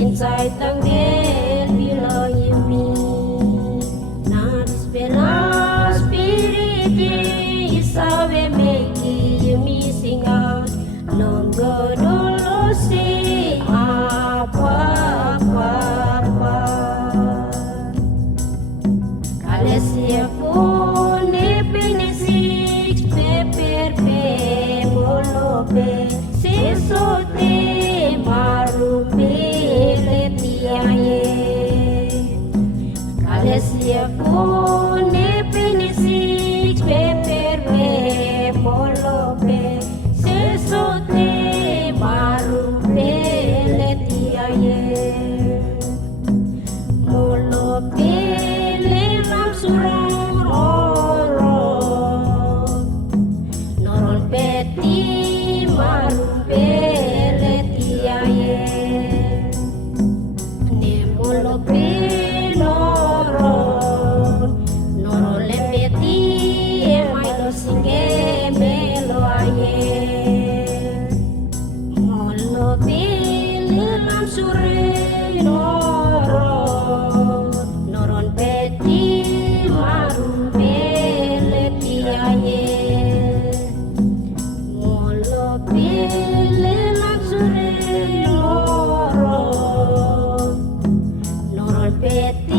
Inside ng dead below you me. Not spela spirit is how we make you missing out. Long go dolo si apa. Kalesia po ne penesix peper pe molope sesote marume. Kalesia po ne penisix peper pe molope sesote baru peletiaye molope lelam suroro noron peti baru peletiaye ne molope singe melo aye molo bilam sure noron peti maru beleti aye molo bilam sure noron peti